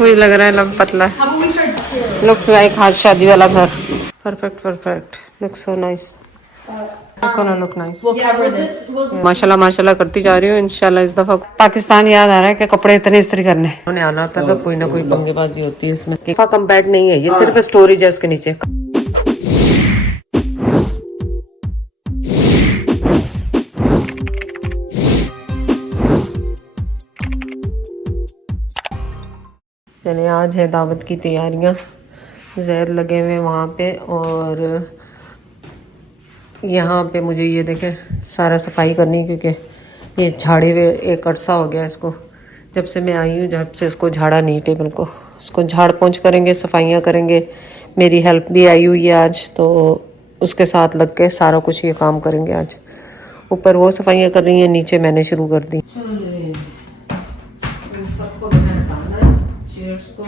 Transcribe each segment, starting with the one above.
मुझे लग रहा है लग पतला है। लुक लाइक हाथ शादी वाला घर। Perfect perfect, look so nice. इसको ना लुक नाइस। माशाल्लाह माशाल्लाह करती जा रही हूँ। इंशाल्लाह इस दफा पाकिस्तान याद आ रहा है कि कपड़े इतने इस्त्री करने उन्हें आना होता है। कोई ना कोई पंगेबाजी होती है इसमें। कम बैड नहीं है ये, सिर्फ स्टोरेज है उसके नीचे। यानी आज है दावत की तैयारियां। जैद लगे हुए वहाँ पे और यहाँ पे मुझे ये देखें सारा सफाई करनी, क्योंकि ये झाड़े हुए एक अरसा हो गया इसको। जब से मैं आई हूँ झट से इसको झाड़ा नहीं टेबल को। इसको झाड़ पोंछ करेंगे, सफाइयाँ करेंगे। मेरी हेल्प भी आई हुई है आज, तो उसके साथ लग के सारा कुछ ये काम करेंगे आज। ऊपर वो सफाइयाँ कर रही हैं, नीचे मैंने शुरू कर दी। सबको चेयर्स को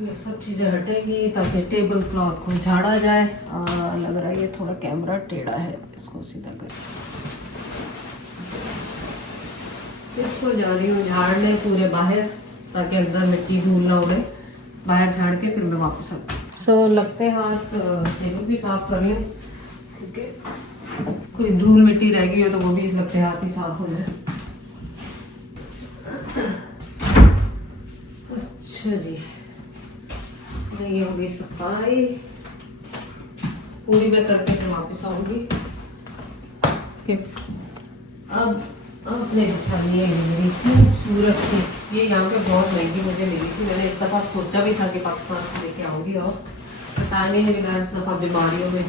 ये सब चीज़ें हटेंगी ताकि टेबल क्लॉथ को झाड़ा जाए। लग रहा है ये थोड़ा कैमरा टेढ़ा है, इसको सीधा कर। इसको जा रही हूँ झाड़ने पूरे बाहर, ताकि अंदर मिट्टी धूल ना उड़े। बाहर झाड़ के फिर मैं वापस आऊँ। सो लगते हाथ टेबल भी साफ कर रही हूँ, क्योंकि कोई धूल मिट्टी रह गई हो तो वो भी लगते हाथ ही साफ हो जाए। अच्छा जी, ये हो गई सफाई पूरी। मैं करके फिर वापस आऊंगी। अब मेरी बिछानी है मेरी खूबसूरत थी। ये यहाँ पे बहुत महंगी मुझे मिली थी। मैंने इस दफ़ा सोचा भी था कि पाकिस्तान से लेके आऊंगी, और टाइम ही नहीं मिला इस दफ़ा। बीमारियों में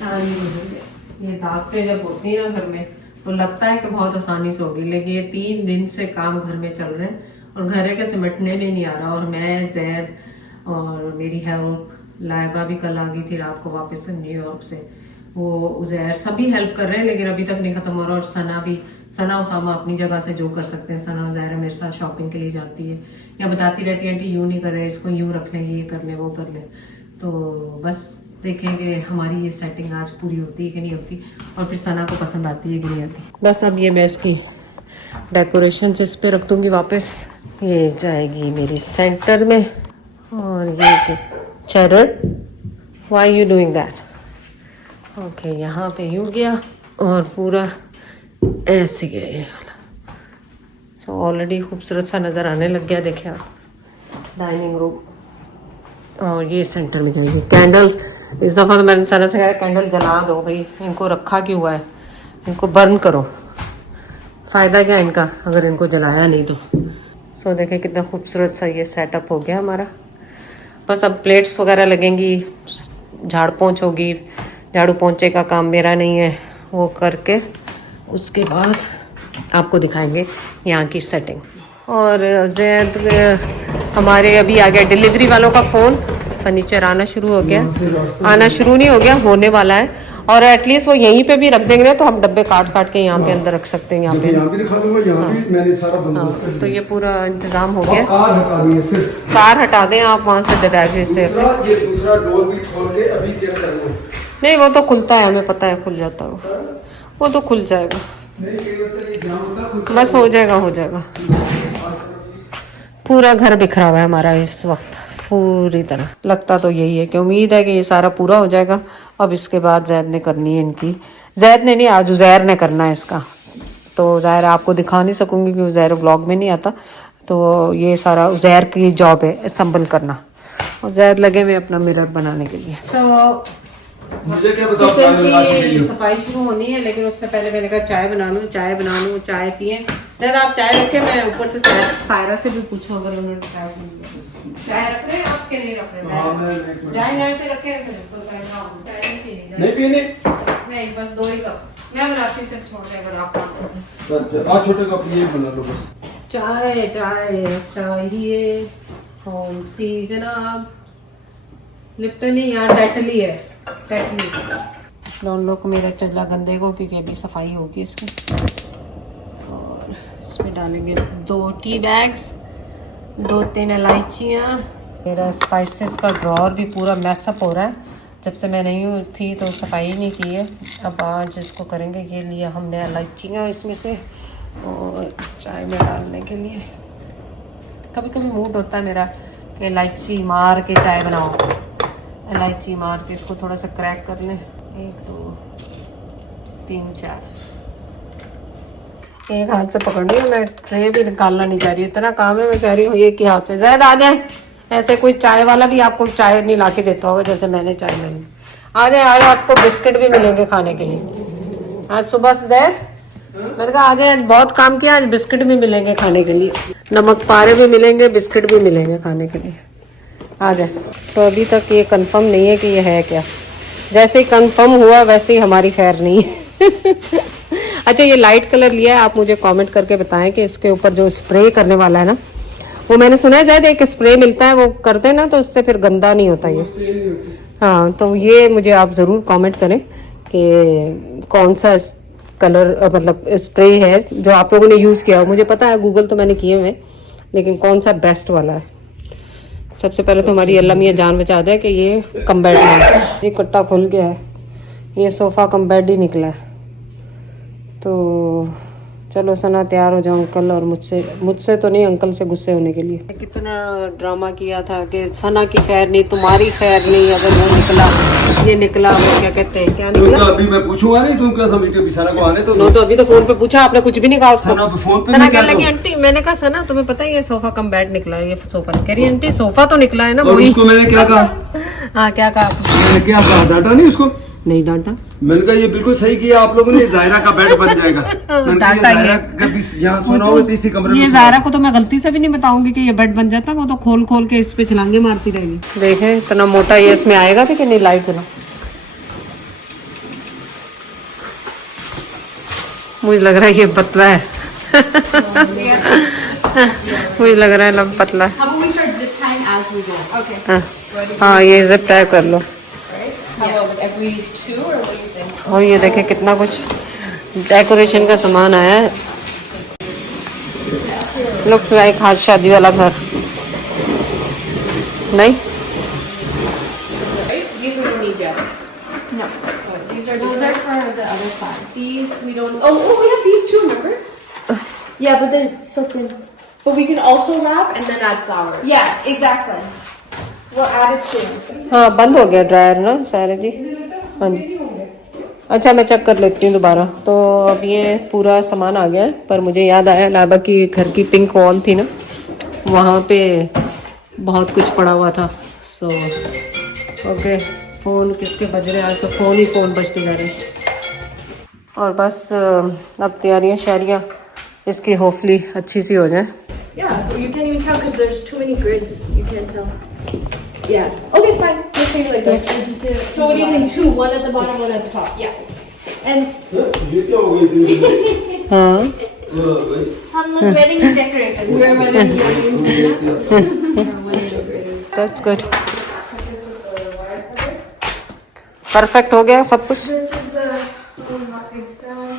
टाइम ही गुजर गया। ये दावतें जब होती हैं ना घर में तो लगता है कि बहुत आसानी से होगी, लेकिन ये 3 दिन से काम घर में चल रहे हैं और घर के सिमटने में नहीं आ रहा। और मैं, जैद और मेरी हेल्प, लाइबा भी कल आ गई थी रात को वापस से न्यूयॉर्क से। वो उज़ैर सभी हेल्प कर रहे हैं, लेकिन अभी तक नहीं खत्म हो रहा। और सना भी, सना उसामा अपनी जगह से जो कर सकते हैं। सना उज़ैर मेरे साथ शॉपिंग के लिए जाती है या बताती रहती है आंटी यूँ नहीं कर रहे, इसको यूँ रख लें, ये कर लें, वो कर लें। तो बस देखेंगे हमारी ये सेटिंग आज पूरी होती है कि नहीं होती, और फिर सना को पसंद आती है कि नहीं आती। बस अब ये मैं इसकी डेकोरेशन जिस पे रख दूँगी वापस, ये जाएगी मेरी सेंटर में। और ये चैरट, why you doing that? Okay, यहाँ पे यूँ गया और पूरा ऐसे गया ये वाला। सो ऑलरेडी खूबसूरत सा नज़र आने लग गया। देखिए आप, डाइनिंग रूम। और ये सेंटर में जाएगी कैंडल्स। इस दफ़ा तो मैंने सारा से कहा कैंडल जला दो भाई, इनको रखा क्यों हुआ है, इनको बर्न करो। फ़ायदा क्या इनका अगर इनको जलाया नहीं तो। सो देखें कितना खूबसूरत सा ये सेटअप हो गया हमारा। बस अब प्लेट्स वगैरह लगेंगी, झाड़ पोंछ होगी। झाड़ू पोंछे का काम मेरा नहीं है, वो करके उसके बाद आपको दिखाएंगे यहाँ की सेटिंग। और जैद हमारे अभी आ गया डिलीवरी वालों का फ़ोन। फर्नीचर आना शुरू हो गया, आना शुरू नहीं हो गया, होने वाला है। और एटलीस्ट वो यहीं पे भी रख देंगे तो हम डब्बे काट काट के यहाँ पे अंदर रख सकते हैं। यहाँ पे भी रखा दूंगा, यहाँ भी मैंने सारा बंदोबस्त कर दिया। तो ये पूरा इंतजाम हो गया। कार हटा दी है, सिर्फ कार हटा दें आप वहाँ से डायरेक्टली से। ये दूसरा डोर भी खोल के अभी चेक कर लो। नहीं, वो तो खुलता है, हमें पता है खुल जाता है वो तो खुल जाएगा। बस हो जाएगा, हो जाएगा। पूरा घर बिखरा हुआ है हमारा इस वक्त पूरी तरह। लगता तो यही है कि उम्मीद है कि ये सारा पूरा हो जाएगा। अब इसके बाद जैद ने करनी है इनकी, जैद ने नहीं, आज उज़ैर ने करना है इसका। तो उज़ैर आपको दिखा नहीं सकूंगी क्योंकि उज़ैर व्लॉग में नहीं आता। तो ये सारा उज़ैर की जॉब है, असम्बल करना। और जैद लगे हुए अपना मिरर बनाने के लिए। मुझे क्या बताओ, किचन की सफाई शुरू होनी है, लेकिन उससे पहले मैंने कहा चाय बना लूँ, चाय बना लूँ, चाय पिए। जब आप चाय रखें, मैं ऊपर से सायरा से भी पूछूं अगर उन्होंने चाय रख रहे हैं आपके नहीं रख रहे। चाय यहाँ पे रखे नहीं पीने, नहीं बस 2 ही कप मैं बनाती हूँ। छोटे अगर आप छोटे कप ये बना लो बस। चाय चाय चाहिए कौन सी जनाब? लिप्टन ही यहाँ टेटली है, टेटली। उन लोग को मेरा चल्ला गंदे को, क्योंकि अभी सफाई होगी इसकी। और इसमें डालेंगे 2 टी बैग्स, 2-3 इलायचियाँ। मेरा स्पाइसेस का ड्रॉर भी पूरा मैसअप हो रहा है। जब से मैं नहीं थी तो सफाई नहीं की है। अब आज इसको करेंगे। ये लिया हमने इलायचियाँ इसमें से, और चाय में डालने के लिए कभी कभी मूड होता है मेरा कि इलायची मार के चाय बनाओ, इलायची मार के इसको थोड़ा सा क्रैक कर लें। 1 2 3 4 एक हाथ से पकड़नी है मैं, ट्रे भी निकालना नहीं चाह रही, इतना काम है मैं चाह रही हूँ एक ही हाथ से। ज़ैद आ जाए, ऐसे कोई चाय वाला भी आपको चाय नहीं ला के देता होगा जैसे मैंने चाय लाई। आ जाए आज आपको बिस्किट भी मिलेंगे खाने के लिए। आज सुबह से ज़ैद मैंने कहा आ जाए, बहुत काम किया, आज बिस्किट भी मिलेंगे खाने के लिए, नमक पारे भी मिलेंगे, बिस्किट भी मिलेंगे खाने के लिए। आ जाए। तो अभी तक ये कंफर्म नहीं है कि ये है क्या, जैसे ही कंफर्म हुआ वैसे ही हमारी खैर नहीं है। अच्छा ये लाइट कलर लिया है, आप मुझे कमेंट करके बताएं कि इसके ऊपर जो स्प्रे करने वाला है ना, वो मैंने सुना है शायद एक स्प्रे मिलता है, वो करते हैं ना तो उससे फिर गंदा नहीं होता ये। हाँ तो ये मुझे आप ज़रूर कमेंट करें कि कौन सा कलर मतलब स्प्रे है जो आप लोगों ने यूज़ किया हो। मुझे पता है गूगल तो मैंने किए हुए, लेकिन कौन सा बेस्ट वाला है। सबसे पहले तो हमारी अल्लाह मियाँ जान बचा दे कि ये कम बेड है, ये कट्टा खुल गया है, ये सोफ़ा कम बेड ही निकला है। तो चलो सना तैयार हो जाओ अंकल और मुझसे तो नहीं, अंकल से गुस्से होने के लिए। कितना ड्रामा किया था कि सना की खैर नहीं, तुम्हारी खैर नहीं, अगर वो निकला ये निकला, वो क्या कहते हैं, क्या निकला? अभी मैं पूछूंगा नहीं, तुम क्या समझते हो सना को आने तो तो अभी तो फोन पे पूछा आपने, कुछ भी नहीं कहा उसको। सना कहने लगी तो आंटी, मैंने कहा सना तुम्हें पता है ये सोफा कम बेड निकला है, ये सोफा नहीं। कह रही आंटी सोफा तो निकला है ना, वही। उसको मैंने क्या कहा? हाँ क्या कहा? मैंने क्या कहा? डांटा नहीं उसको? नहीं डांटा। मैंने कहा ये बिल्कुल सही किया आप लोगों ने, जायरा का बेड बन जाएगा। डांटा ही है। कभी यहाँ सोना हो इसी कमरे में। ये जायरा को तो मैं गलती से भी नहीं बताऊंगी कि ये बेड बन जाता, वो तो खोल खोल के इस पे छलांगे मारती रहेगी। देखें इतना मोटा ये इसमें आएगा भी कि नहीं। लाइट चला, मुझे लग रहा है ये पतला है। मुझे लग रहा है लम पतला है। हाँ ये जिप टाई कर लो। और ये देखें कितना कुछ डेकोरेशन का सामान आया है। लुक लाइक हाथ शादी वाला घर नहीं। Those are for the other side. These we don't. Oh, we have these too. Remember? Yeah, but they're so thin. But we can also wrap and then add flowers. Yeah, exactly. We'll add it soon. हाँ बंद हो गया dryer ना सारे जी। हाँ जी अच्छा मैं check कर लेती हूँ दोबारा। तो अब ये पूरा सामान आ गया है, पर मुझे याद आया लाबा की घर की पिंक वॉल थी ना, वहाँ पे बहुत कुछ पड़ा हुआ था। सो ओके फ़ोन किसके बज रहे हैं, आज तो फ़ोन ही फ़ोन बजते जा रहे हैं। और बस अब तैयारियाँ शायरियाँ इसकी होपफुली अच्छी सी हो जाए। Yeah, you can't even tell because there's too many grids. You can't tell. Yeah. Okay, fine. Let's say like this. So what do you think? Two, one at the bottom, one at the top. Yeah. And ये क्या हो गई? हाँ हम लोग wedding decorators. We're wedding decorators. That's good. Perfect हो गया सब कुछ। This is the mopping style.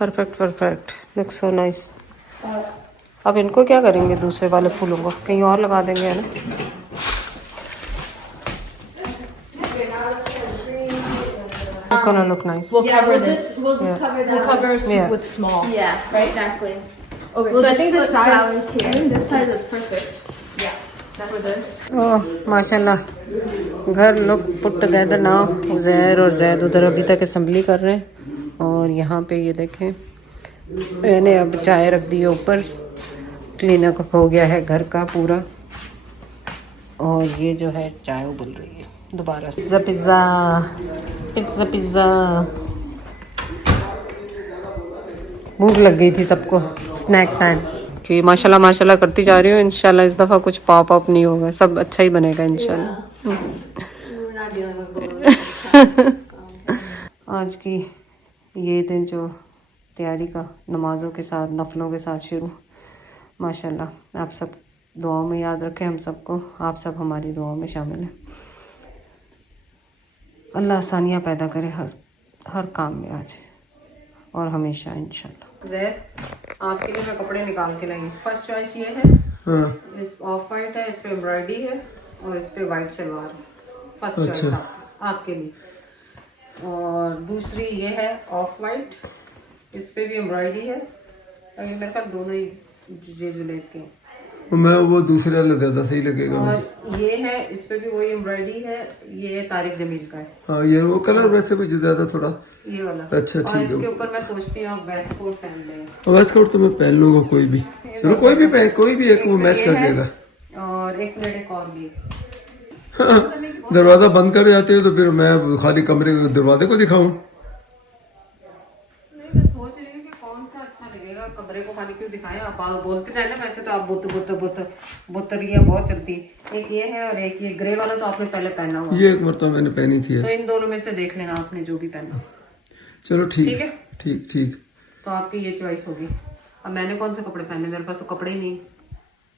Perfect perfect look so nice. अब इनको क्या करेंगे दूसरे वाले फूलों को, कहीं और लगा देंगे है ना? It's gonna look nice. We'll cover this. We'll just cover that. We'll cover Yeah. with small. Yeah, right. Exactly. Okay, We'll so I just think this put size. flowers here. I think this size is perfect. Yeah. For this. ओह माशाल्लाह घर look put together now. Uzair और जैद उधर अभी तक assembly कर रहे हैं, और यहाँ पे ये देखें मैंने अब चाय रख दी है ऊपर। क्लीन अप हो गया है घर का पूरा, और ये जो है चाय उबल रही है दोबारा से। पिज़्ज़ा पिज़्ज़ा पिज़्ज़ा भूख लग गई थी सबको, स्नैक टाइम कि माशाल्लाह माशाल्लाह करती जा रही हूँ। इंशाल्लाह इस दफ़ा कुछ पॉप अप नहीं होगा, सब अच्छा ही बनेगा इंशाल्लाह। आज की ये दिन जो तैयारी का नमाज़ों के साथ नफलों के साथ शुरू, माशाल्लाह आप सब दुआओं में याद रखें हम सबको, आप सब हमारी दुआओं में शामिल हैं। अल्लाह आसानियाँ पैदा करे हर काम में आज और हमेशा इंशाल्लाह। ज़ैद आपके लिए मैं कपड़े निकाल के लाई। फर्स्ट चॉइस ये है, इस ऑफ वाइट है, इस पे एम्ब्रॉयडरी है और इस पे वाइट सलवार। फर्स्ट चॉइस आपके लिए। और दूसरी ये है ऑफ वाइट, इस पे भी एम्ब्रॉयडरी है, अभी मेरे पास दोनों ही जुलेब के हैं। मैं वो दूसरे वाला ज़्यादा सही लगेगा मुझे। और ये है, इस पे भी वही एम्ब्रॉयडरी है, ये तारिक जमील का है। हाँ ये वो कलर वैसे मुझे ज़्यादा थोड़ा ये वाला। अच्छा और ठीक इसके है। ऊपर मैं सोचती हूँ वेस्ट कोट पहन लें। वेस्ट कोट तो मैं पहन लूंगा कोई भी, चलो कोई भी पहन, कोई भी एक वो मैच कर देगा। और एक मिनट एक और भी। दरवाजा बंद कर जाते हो तो फिर मैं खाली कमरे दरवाजे को दिखाऊं? मैं सोच रही हूँ कि कौन सा अच्छा लगेगा, कमरे को खाली क्यों दिखाएं। आप बोलते जाए ना, वैसे तो आप बुतरियाँ बहुत चलती। एक ये है और एक ये ग्रे वाला तो आपने पहले पहना हुआ। ये एक मरतबा मैंने पहनी थी तो ऐसे। इन दोनों में से देख लेना आपने जो भी पहना। चलो ठीक ठीक है? ठीक ठीक। तो आपकी ये चॉइस होगी। अब मैंने कौन से कपड़े पहने, मेरे पास तो कपड़े ही नहीं।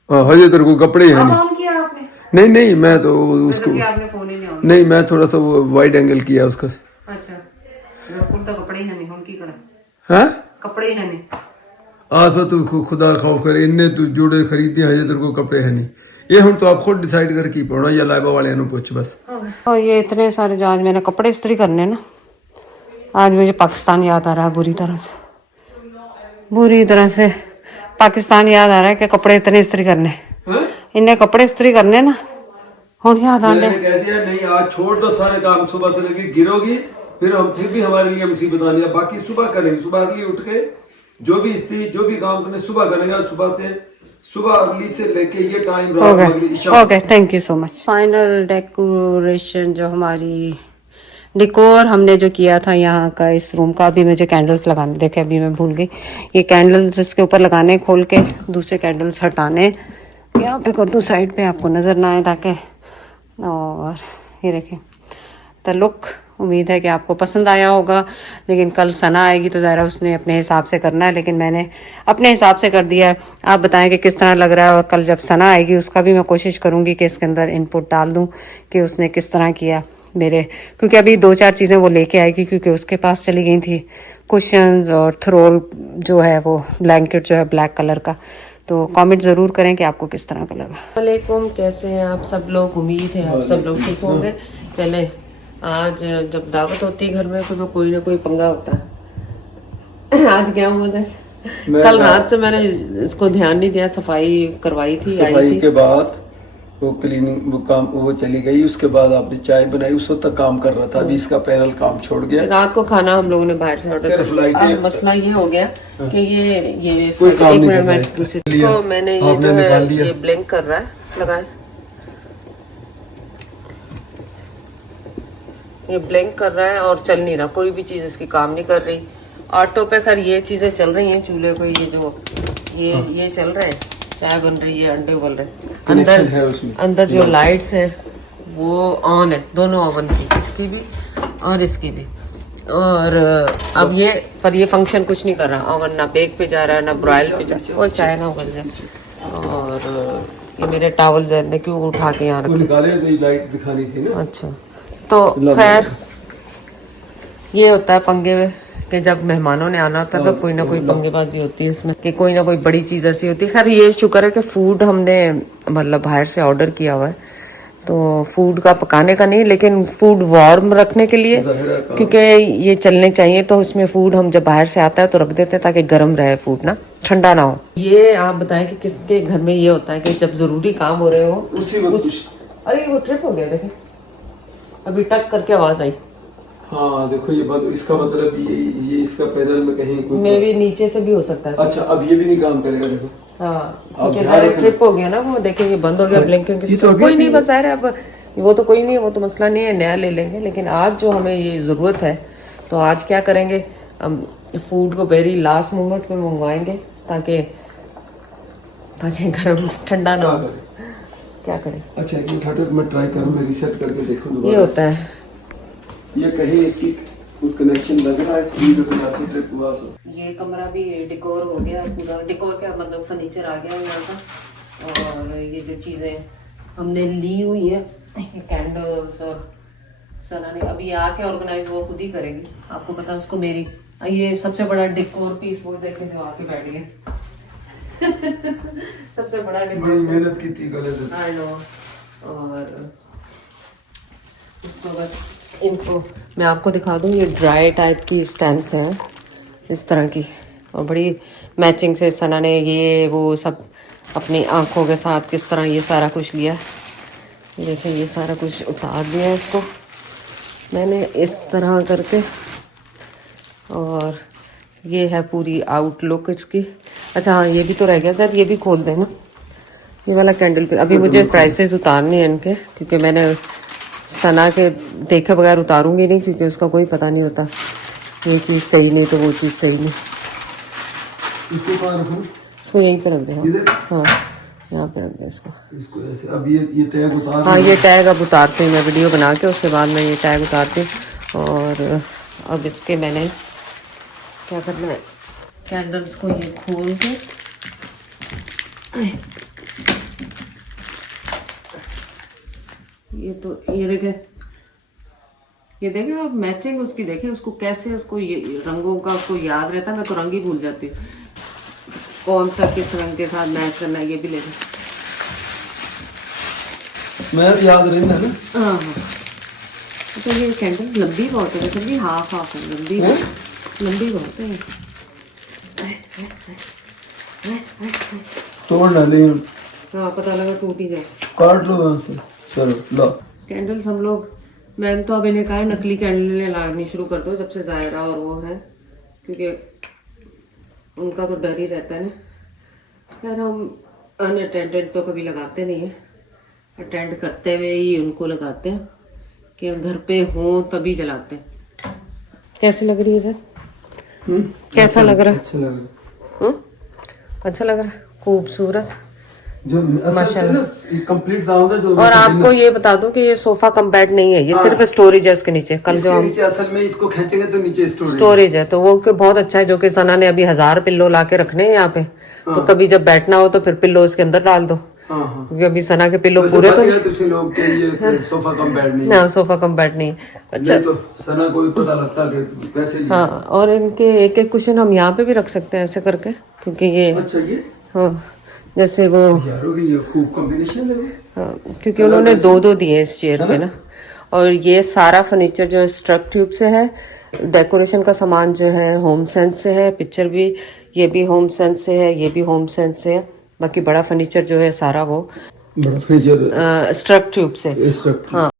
हजे तेरे को कपड़े हैं अब नहीं? ऑन किया आपने? नहीं नहीं मैं तो उसको आपने फोन ही नहीं ऑन। नहीं, मैं थोड़ा सा वो वाइड एंगल किया उसका। अच्छा, बिल्कुल तो कपड़े ही है नहीं, हम की करें। हैं कपड़े ही है नहीं। आज तू खुदा खौफ करे, इन्ने तू जोड़े खरीदे हजे तेरे को कपड़े है नहीं। ये हम तो आप खुद डिसाइड कर की पाना या लाइबा वाले नु पूछ बस। और ये इतने सारे जो आज मैंने कपड़े इस्त्री करने ना, आज मुझे पाकिस्तान याद आ रहा है बुरी तरह से पाकिस्तान याद आ रहा है कि कपड़े इतने इस्त्री करने, इन्हें कपड़े इस्त्री करने ना हम याद आने। मैंने कह दिया नहीं आज छोड़ दो सारे काम, सुबह से लेके गिरोगी फिर भी हमारे लिए मुसीबत आनी है। बाकी सुबह करेंगे, सुबह अर्ली उठ के जो भी स्त्री जो भी काम करने सुबह करेंगे। सुबह अर्ली से लेके ये time okay, thank you so much. Final decoration जो हमारी डेकोर हमने जो किया था यहाँ का, इस रूम का, अभी मुझे कैंडल्स लगाने, देखे अभी मैं भूल गई। ये कैंडल्स इसके ऊपर लगाने, खोल के दूसरे कैंडल्स हटाने, यहाँ पे कर दूँ साइड पे आपको नज़र ना आए ताकि। और ये देखें द लुक, उम्मीद है कि आपको पसंद आया होगा। लेकिन कल सना आएगी तो ज़रा उसने अपने हिसाब से करना है, लेकिन मैंने अपने हिसाब से कर दिया है। आप बताएं कि किस तरह लग रहा है। और कल जब सना आएगी उसका भी मैं कोशिश करूँगी कि इसके अंदर इनपुट डाल दूँ कि उसने किस तरह किया मेरे, क्योंकि अभी 2-4 चीज़ें वो लेके आएगी, क्योंकि उसके पास चली गई थी कुशन्स और थ्रोल जो है वो ब्लैंकेट जो है ब्लैक कलर का। तो कमेंट ज़रूर करें कि आपको किस तरह का लगा। वालेकुम, कैसे हैं आप सब लोग? उम्मीद है आप सब लोग ठीक होंगे। चले, आज जब दावत होती है घर में तो कोई ना कोई पंगा होता है। आज क्या हुआ था, कल रात से मैंने इसको ध्यान नहीं दिया, सफाई करवाई थी। सफाई के बाद वो क्लीनिंग वो काम वो चली गई, उसके बाद आपने चाय बनाई, उस वक्त तक काम कर रहा था। अभी इसका पैनल काम छोड़ गया। रात को खाना हम लोगों ने बाहर से ऑर्डर किया। अब मसला ये हो गया कि ये कोई काम नहीं कर रहा है इसको मैंने ये जो है ये ब्लिंक कर रहा है, लगाए ये ब्लिंक कर रहा है और चल नहीं रहा, कोई भी चीज इसकी काम नहीं कर रही। ऑटो पे खैर ये चीजें चल रही हैं, चूल्हे को ये जो ये चल रहा है, चाय बन रही है, अंडे उबल रहे। अंदर जो लाइट्स हैं वो ऑन है, दोनों ओवन की, इसकी भी और इसकी भी। और अब ये फंक्शन कुछ नहीं कर रहा, ओवन ना बेक पे जा रहा है ना ब्रॉयल पे जा रहा है, और चाय ना उबल जाए। और ये मेरे टॉवल ने क्यों उठा के यहाँ रखे, लाइट दिखानी थी ना। अच्छा, तो खैर ये होता है पंगे में कि जब मेहमानों ने आना होता है तो कोई ना कोई पंगेबाजी होती है इसमें, कि कोई ना कोई बड़ी चीज ऐसी होती है। खैर ये शुक्र है कि फूड हमने मतलब बाहर से ऑर्डर किया हुआ है, तो फूड का पकाने का नहीं, लेकिन फूड वार्म रखने के लिए, क्योंकि ये चलने चाहिए। तो उसमें फूड हम जब बाहर से आता है तो रख देते हैं ताकि गर्म रहे फूड, ना ठंडा ना हो। ये आप बताएं कि किसके घर में ये होता है कि जब जरूरी काम हो रहे हो उसी वक्त अरे वो ट्रिप हो गया, देखे अभी टक करके आवाज आई। हाँ देखो ये बात, इसका मतलब ये इसका पैनल में कहीं कोई मे भी नीचे से भी हो सकता है। अच्छा, अब ये भी नहीं काम करेगा देखो। हाँ, क्योंकि ट्रिप हो गया ना वो, देखें ये बंद हो गया ब्लिंकिंग। कोई नहीं, बस ज़ाहिर है अब वो तो कोई नहीं है, वो तो मसला नहीं है, नया ले लेंगे। लेकिन आज जो हमें ये जरूरत है, तो आज क्या करेंगे, हम फूड को वेरी लास्ट मोमेंट में मंगवाएंगे ताकि गर्म ठंडा ना हो। क्या करें? अच्छा एक मिनट मैं ट्राई करूँ, मैं रिसेट करके देखूँ। ये होता है, ये कहीं इसकी कुछ कनेक्शन लग रहा है, स्पीड वगैरह से ट्रिप हुआ। ये कमरा भी डेकोर हो गया पूरा, डेकोर क्या मतलब फर्नीचर आ गया यहाँ का। और ये जो चीज़ें हमने ली हुई है, कैंडल्स, और सना ने अभी आके ऑर्गेनाइज वो खुद ही करेगी। आपको पता उसको मेरी ये सबसे बड़ा डेकोर पीस वो देखे जो आके बैठ गए। सबसे बड़ा डेकोर, मेहनत की थी गलत। I know. और इसको बस इनको मैं आपको दिखा दूँ, ये ड्राई टाइप की स्टैम्प्स हैं इस तरह की, और बड़ी मैचिंग से सना ने ये वो सब अपनी आंखों के साथ किस तरह ये सारा कुछ लिया। देखिए ये सारा कुछ उतार दिया है इसको मैंने इस तरह करके। और ये है पूरी आउटलुक इसकी। अच्छा हाँ ये भी तो रह गया सर, ये भी खोल देना ये वाला कैंडल पे। अभी मुझे प्राइसेस उतारने हैं इनके, क्योंकि मैंने सना के देखे बगैर उतारूंगी नहीं, क्योंकि उसका कोई पता नहीं होता ये चीज़ सही नहीं तो वो चीज़ सही नहीं। इसको कहाँ रखूं? इसको यहीं पे रख दे। इधर? हाँ यहाँ पे रख दे इसको। इसको ऐसे अब ये टैग उतार। हाँ ये टैग अब उतारती हूँ मैं वीडियो बना के, उसके बाद मैं ये टैग उतारती हूँ। और अब इसके मैंने क्या करना है, कैंडल्स को ये खोल के ये तो ये देखे आप मैचिंग उसकी देखे, उसको कैसे उसको ये रंगों का उसको याद रहता है। मैं तो रंग ही भूल जाती हूँ कौन सा किस रंग के साथ मैच करना है। ये भी ले लें। मैं तो याद रहता है ना। हाँ हाँ तो ये कैंडल लंबी बहुत है, वैसे भी हाफ हाफ है, लंबी बहुत है। तोड़ डाले। हाँ पता लगा टूट ही जाए। काट लो वहां से। चलो लो कैंडल्स हम लोग, मैंने तो अब इन्हें कहा है नकली कैंडल लगानी शुरू कर दो जब से जायरा और वो है, क्योंकि उनका तो डर ही रहता है ना। खैर हम अनअटेंडेड तो कभी लगाते नहीं है, अटेंड करते हुए ही उनको लगाते हैं कि घर पे हों तभी जलाते हैं। कैसी लग रही है सर? कैसा लग रहा है? अच्छा लग रहा है। अच्छा लग रहा है, खूबसूरत जो कंप्लीट दाम है जो। और आपको ये बता दूं कि ये सोफा कम बेड नहीं है, ये सिर्फ स्टोरेज है उसके नीचे। कल जो हम नीचे असल में इसको खींचेंगे तो नीचे स्टोरेज है, तो वो बहुत अच्छा है। जो कि सना ने अभी 1000 पिल्लो ला के रखने हैं यहाँ पे, तो कभी जब बैठना हो तो फिर पिल्लो इसके अंदर डाल दो, क्योंकि अभी सना के पिल्लो पूरे तो लोग के ये सोफा कम बेड नहीं ना, सोफा कम बेड नहीं। अच्छा तो सना को भी पता लगता कि कैसे। हाँ और इनके एक एक कुशन हम यहाँ पे भी रख सकते हैं ऐसे करके, क्योंकि ये अच्छा ये हाँ जैसे वो यारों की ये खूब कॉम्बिनेशन है। हाँ क्योंकि उन्होंने दो दिए इस चेयर पे ना। और ये सारा फर्नीचर जो है स्ट्रक ट्यूब से है, डेकोरेशन का सामान जो है होम सेंस से है, पिक्चर भी ये भी होम सेंस से है, ये भी होम सेंस से है। बाकी बड़ा फर्नीचर जो है सारा वो बड़ा फर्नीचर स्ट्रक ट्यूब से। स्ट्रक्चर हाँ